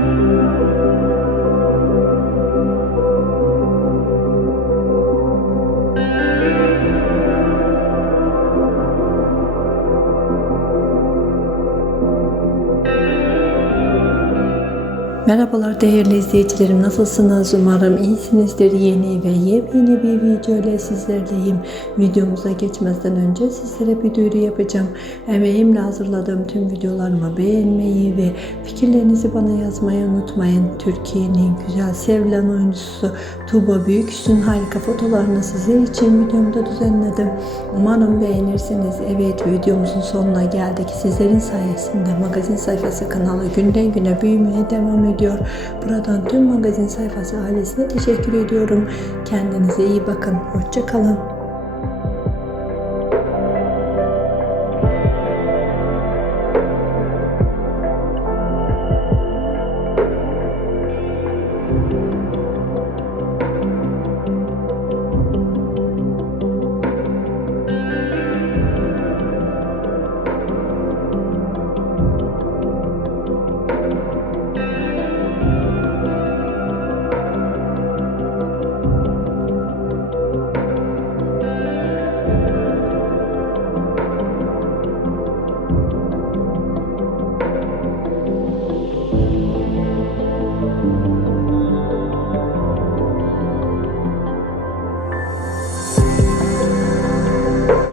thank you Merhabalar değerli izleyicilerim. Nasılsınız? Umarım iyisinizdir. Yeni ve yepyeni bir video ile sizlerleyim. Videomuza geçmeden önce sizlere bir duyuru yapacağım. Emeğimle hazırladığım tüm videolarımı beğenmeyi ve fikirlerinizi bana yazmayı unutmayın. Türkiye'nin güzel sevilen oyuncusu Tuğba Büyüküstün harika fotolarını sizler için videomda düzenledim. Umarım beğenirsiniz. Evet videomuzun sonuna geldik. Sizlerin sayesinde magazin sayfası kanalı günden güne büyümeye devam ediyor. Buradan tüm magazin sayfası ailesine teşekkür ediyorum. Kendinize iyi bakın. Hoşçakalın.